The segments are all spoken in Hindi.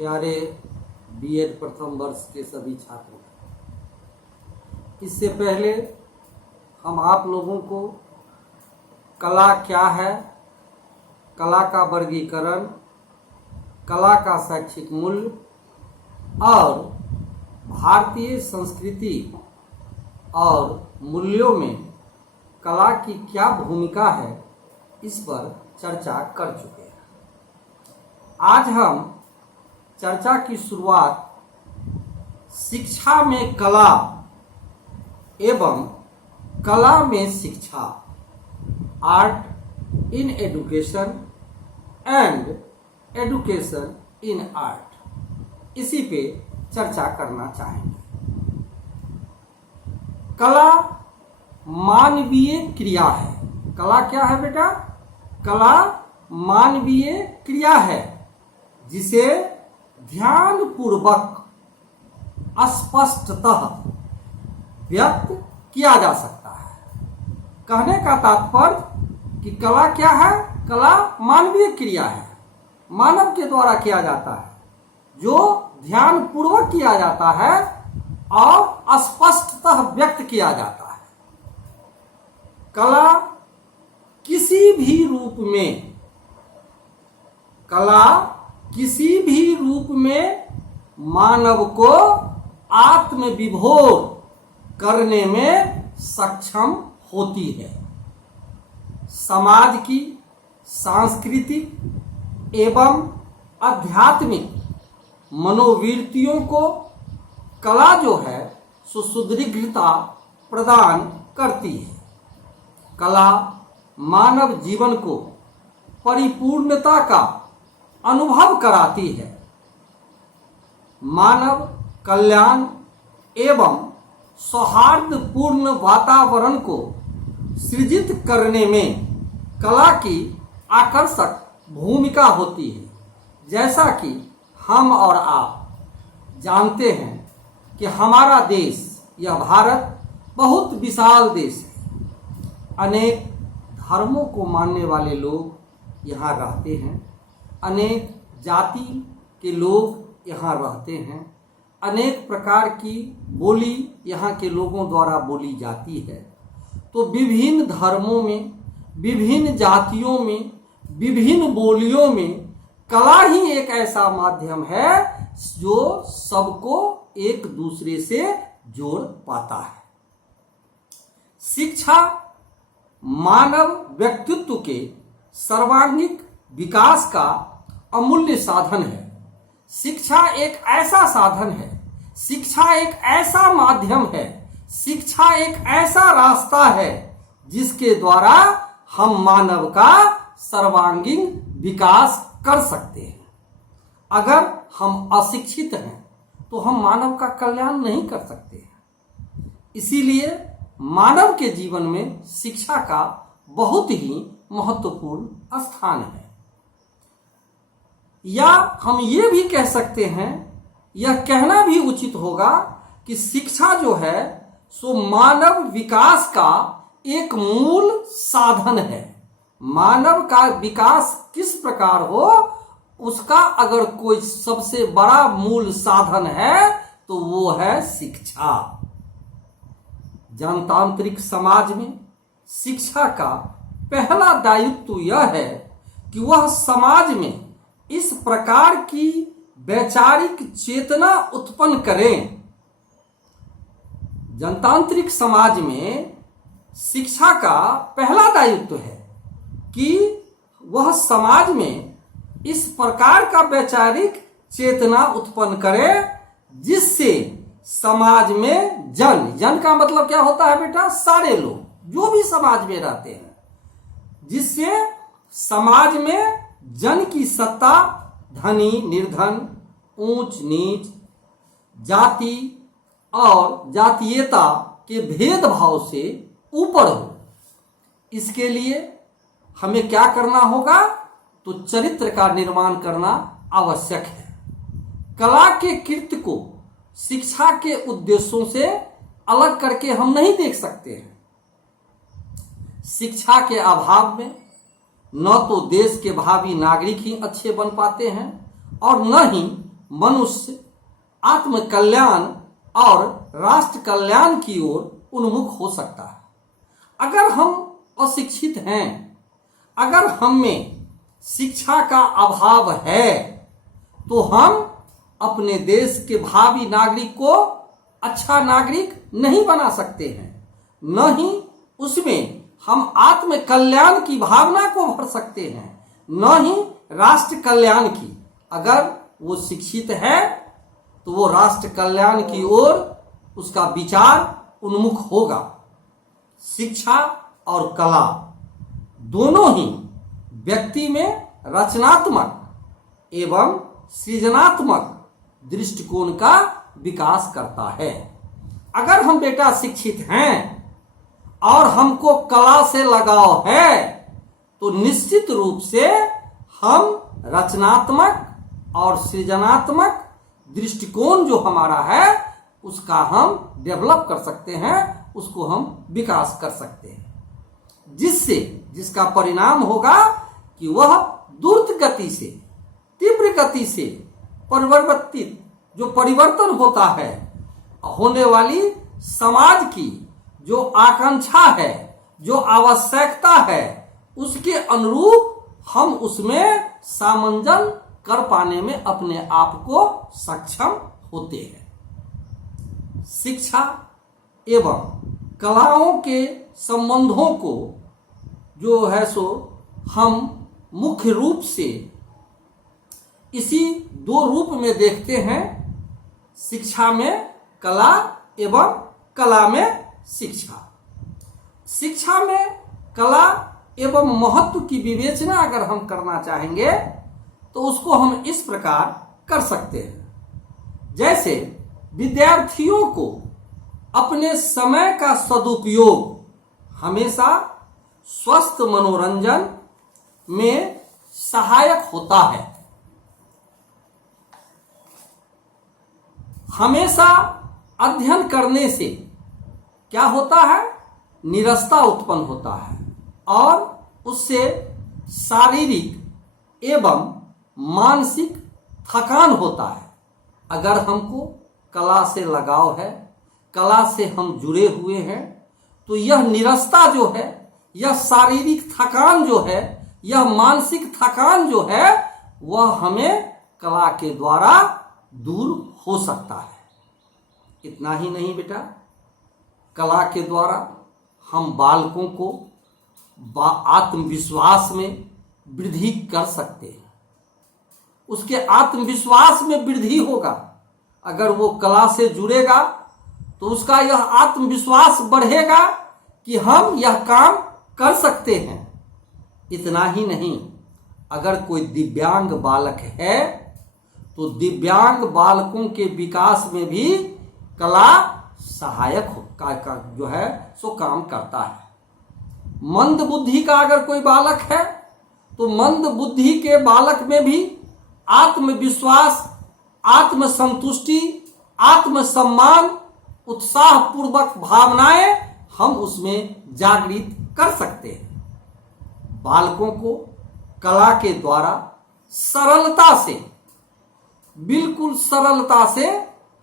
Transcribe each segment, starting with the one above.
प्यारे बीएड प्रथम वर्ष के सभी छात्रों, इससे पहले हम आप लोगों को कला क्या है, कला का वर्गीकरण, कला का शैक्षिक मूल्य और भारतीय संस्कृति और मूल्यों में कला की क्या भूमिका है, इस पर चर्चा कर चुके हैं। आज हम चर्चा की शुरुआत शिक्षा में कला एवं कला में शिक्षा, art in education and education in art, इसी पे चर्चा करना चाहेंगे। कला मानवीय क्रिया है। कला क्या है बेटा? कला मानवीय क्रिया है जिसे ध्यानपूर्वक स्पष्टतः व्यक्त किया जा सकता है। कहने का तात्पर्य कि कला क्या है? कला मानवीय क्रिया है, मानव के द्वारा किया जाता है, जो ध्यानपूर्वक किया जाता है और स्पष्टतः व्यक्त किया जाता है। कला किसी भी रूप में, कला किसी भी रूप में मानव को आत्मविभोर करने में सक्षम होती है। समाज की सांस्कृतिक एवं आध्यात्मिक मनोवृत्तियों को कला जो है सुदृढ़ता प्रदान करती है। कला मानव जीवन को परिपूर्णता का अनुभव कराती है। मानव कल्याण एवं सौहार्दपूर्ण वातावरण को सृजित करने में कला की आकर्षक भूमिका होती है। जैसा कि हम और आप जानते हैं कि हमारा देश, यह भारत बहुत विशाल देश है। अनेक धर्मों को मानने वाले लोग यहाँ रहते हैं, अनेक जाति के लोग यहाँ रहते हैं, अनेक प्रकार की बोली यहाँ के लोगों द्वारा बोली जाती है। तो विभिन्न धर्मों में, विभिन्न जातियों में, विभिन्न बोलियों में कला ही एक ऐसा माध्यम है जो सबको एक दूसरे से जोड़ पाता है। शिक्षा मानव व्यक्तित्व के सर्वांगीण विकास का अमूल्य साधन है। शिक्षा एक ऐसा साधन है, शिक्षा एक ऐसा माध्यम है, शिक्षा एक ऐसा रास्ता है जिसके द्वारा हम मानव का सर्वांगीण विकास कर सकते हैं। अगर हम अशिक्षित हैं तो हम मानव का कल्याण नहीं कर सकते हैं। इसीलिए मानव के जीवन में शिक्षा का बहुत ही महत्वपूर्ण स्थान है। या हम ये भी कह सकते हैं, यह कहना भी उचित होगा कि शिक्षा जो है सो मानव विकास का एक मूल साधन है। मानव का विकास किस प्रकार हो, उसका अगर कोई सबसे बड़ा मूल साधन है तो वो है शिक्षा। जनतांत्रिक समाज में शिक्षा का पहला दायित्व यह है कि वह समाज में इस प्रकार की वैचारिक चेतना उत्पन्न करें। जनतांत्रिक समाज में शिक्षा का पहला दायित्व है कि वह समाज में इस प्रकार का वैचारिक चेतना उत्पन्न करे जिससे समाज में जन का मतलब क्या होता है बेटा? सारे लोग जो भी समाज में रहते हैं, जिससे समाज में जन की सत्ता धनी निर्धन, ऊंच नीच, जाति और जातीयता के भेदभाव से ऊपर हो। इसके लिए हमें क्या करना होगा? तो चरित्र का निर्माण करना आवश्यक है। कला के कृत्य को शिक्षा के उद्देश्यों से अलग करके हम नहीं देख सकते हैं। शिक्षा के अभाव में न तो देश के भावी नागरिक ही अच्छे बन पाते हैं और न ही मनुष्य आत्म कल्याण और राष्ट्र कल्याण की ओर उन्मुख हो सकता है। अगर हम अशिक्षित हैं, अगर हम में शिक्षा का अभाव है, तो हम अपने देश के भावी नागरिक को अच्छा नागरिक नहीं बना सकते हैं, न ही उसमें हम आत्म कल्याण की भावना को भर सकते हैं, न ही राष्ट्र कल्याण की। अगर वो शिक्षित है तो वो राष्ट्र कल्याण की ओर उसका विचार उन्मुख होगा। शिक्षा और कला दोनों ही व्यक्ति में रचनात्मक एवं सृजनात्मक दृष्टिकोण का विकास करता है। अगर हम बेटा शिक्षित हैं और हमको कला से लगाव है, तो निश्चित रूप से हम रचनात्मक और सृजनात्मक दृष्टिकोण जो हमारा है उसका हम डेवलप कर सकते हैं, उसको हम विकास कर सकते हैं, जिसका परिणाम होगा कि वह द्रुत गति से, तीव्र गति से परिवर्तित जो परिवर्तन होता है, होने वाली समाज की जो आकांक्षा है, जो आवश्यकता है, उसके अनुरूप हम उसमें सामंजस्य कर पाने में अपने आप को सक्षम होते हैं। शिक्षा एवं कलाओं के संबंधों को जो है सो हम मुख्य रूप से इसी दो रूप में देखते हैं, शिक्षा में कला एवं कला में शिक्षा। शिक्षा में कला एवं महत्व की विवेचना अगर हम करना चाहेंगे तो उसको हम इस प्रकार कर सकते हैं। जैसे विद्यार्थियों को अपने समय का सदुपयोग हमेशा स्वस्थ मनोरंजन में सहायक होता है। हमेशा अध्ययन करने से क्या होता है? नीरसता उत्पन्न होता है और उससे शारीरिक एवं मानसिक थकान होता है। अगर हमको कला से लगाव है, कला से हम जुड़े हुए हैं, तो यह नीरसता जो है, यह शारीरिक थकान जो है, यह मानसिक थकान जो है, वह हमें कला के द्वारा दूर हो सकता है। इतना ही नहीं बेटा, कला के द्वारा हम बालकों को आत्मविश्वास में वृद्धि कर सकते हैं। उसके आत्मविश्वास में वृद्धि होगा। अगर वो कला से जुड़ेगा तो उसका यह आत्मविश्वास बढ़ेगा कि हम यह काम कर सकते हैं। इतना ही नहीं, अगर कोई दिव्यांग बालक है तो दिव्यांग बालकों के विकास में भी कला सहायक का जो है सो काम करता है। मंद बुद्धि का अगर कोई बालक है तो मंद बुद्धि के बालक में भी आत्मविश्वास, आत्मसंतुष्टि, आत्मसम्मान, उत्साहपूर्वक भावनाएं हम उसमें जागृत कर सकते हैं। बालकों को कला के द्वारा सरलता से, बिल्कुल सरलता से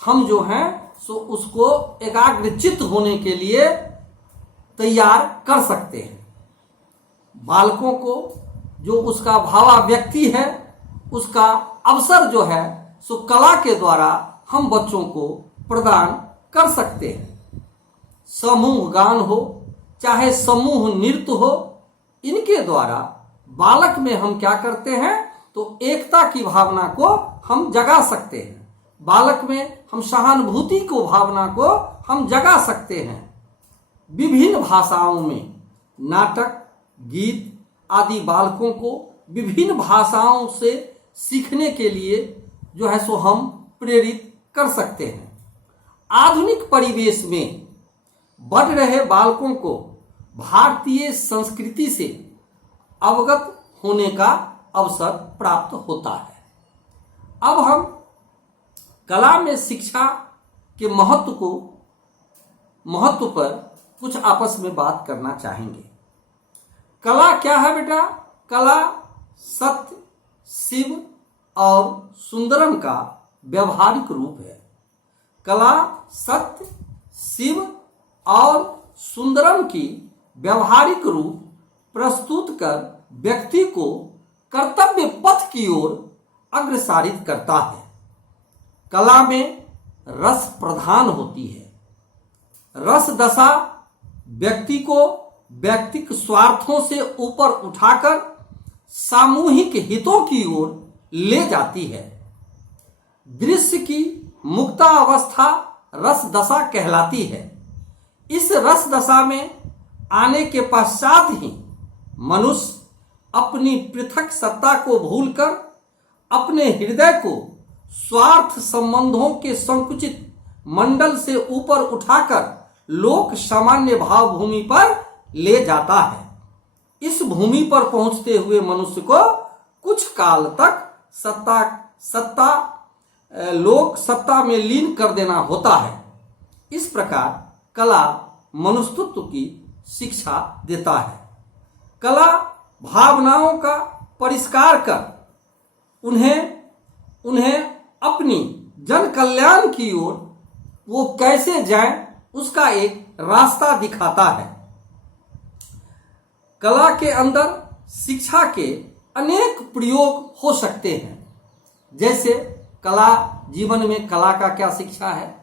हम जो हैं सो उसको एकाग्रचित्त होने के लिए तैयार कर सकते हैं। बालकों को जो उसका भावाव्यक्ति है, उसका अवसर जो है सो कला के द्वारा हम बच्चों को प्रदान कर सकते हैं। समूह गान हो चाहे समूह नृत्य हो, इनके द्वारा बालक में हम क्या करते हैं तो एकता की भावना को हम जगा सकते हैं। बालक में हम सहानुभूति को भावना को हम जगा सकते हैं। विभिन्न भाषाओं में नाटक, गीत आदि बालकों को विभिन्न भाषाओं से सीखने के लिए जो है सो हम प्रेरित कर सकते हैं। आधुनिक परिवेश में बढ़ रहे बालकों को भारतीय संस्कृति से अवगत होने का अवसर प्राप्त होता है। अब हम कला में शिक्षा के महत्व पर कुछ आपस में बात करना चाहेंगे। कला क्या है बेटा? कला सत्य, शिव और सुंदरम का व्यवहारिक रूप है। कला सत्य, शिव और सुंदरम की व्यवहारिक रूप प्रस्तुत कर व्यक्ति को कर्तव्य पथ की ओर अग्रसारित करता है। कला में रस प्रधान होती है। रस दशा व्यक्ति को व्यक्तिगत स्वार्थों से ऊपर उठाकर सामूहिक हितों की ओर ले जाती है। दृश्य की मुक्ता अवस्था रस दशा कहलाती है। इस रस दशा में आने के पश्चात ही मनुष्य अपनी पृथक सत्ता को भूलकर अपने हृदय को स्वार्थ संबंधों के संकुचित मंडल से ऊपर उठाकर लोक सामान्य भाव भूमि पर ले जाता है। इस भूमि पर पहुंचते हुए मनुष्य को कुछ काल तक लोक सत्ता में लीन कर देना होता है। इस प्रकार कला मनुष्यत्व की शिक्षा देता है। कला भावनाओं का परिष्कार कर उन्हें अपनी जन कल्याण की ओर वो कैसे जाएं उसका एक रास्ता दिखाता है। कला के अंदर शिक्षा के अनेक प्रयोग हो सकते हैं। जैसे कला जीवन में कला का क्या शिक्षा है,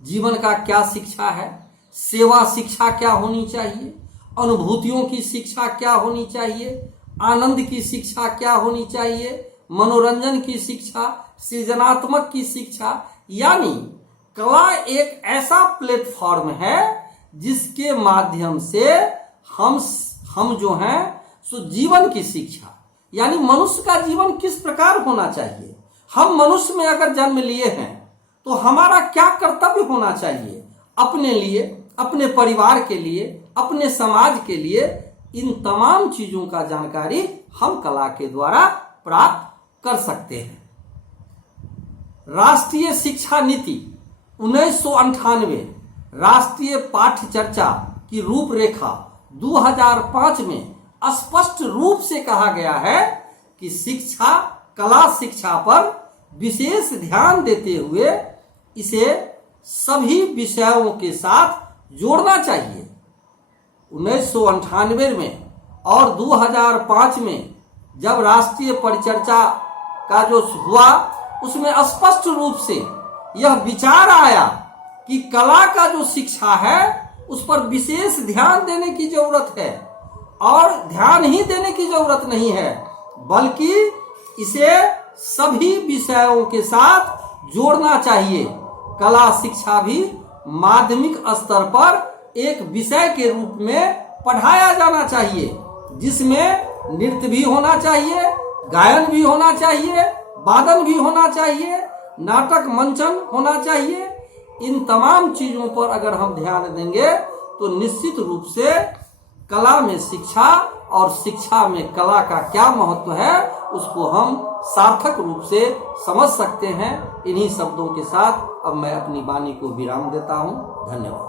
जीवन का क्या शिक्षा है, सेवा शिक्षा क्या होनी चाहिए, अनुभूतियों की शिक्षा क्या होनी चाहिए, आनंद की शिक्षा क्या होनी चाहिए, मनोरंजन की शिक्षा, सृजनात्मक की शिक्षा। यानी कला एक ऐसा प्लेटफॉर्म है जिसके माध्यम से हम जो हैं सो जीवन की शिक्षा, यानी मनुष्य का जीवन किस प्रकार होना चाहिए, हम मनुष्य में अगर जन्म लिए हैं तो हमारा क्या कर्तव्य होना चाहिए अपने लिए, अपने परिवार के लिए, अपने समाज के लिए, इन तमाम चीजों का जानकारी हम कला के द्वारा प्राप्त कर सकते हैं। राष्ट्रीय शिक्षा नीति 1998 राष्ट्रीय पाठ्य चर्चा की रूपरेखा 2005 में स्पष्ट रूप से कहा गया है कि कला शिक्षा पर विशेष ध्यान देते हुए इसे सभी विषयों के साथ जोड़ना चाहिए। 1998 में और 2005 में जब राष्ट्रीय परिचर्चा का जो हुआ उसमें स्पष्ट रूप से यह विचार आया कि कला का जो शिक्षा है उस पर विशेष ध्यान देने की जरूरत है, और ध्यान ही देने की जरूरत नहीं है बल्कि इसे सभी विषयों के साथ जोड़ना चाहिए। कला शिक्षा भी माध्यमिक स्तर पर एक विषय के रूप में पढ़ाया जाना चाहिए, जिसमें नृत्य भी होना चाहिए, गायन भी होना चाहिए, वादन भी होना चाहिए, नाटक मंचन होना चाहिए। इन तमाम चीजों पर अगर हम ध्यान देंगे तो निश्चित रूप से कला में शिक्षा और शिक्षा में कला का क्या महत्व है उसको हम सार्थक रूप से समझ सकते हैं। इन्हीं शब्दों के साथ अब मैं अपनी वाणी को विराम देता हूं। धन्यवाद।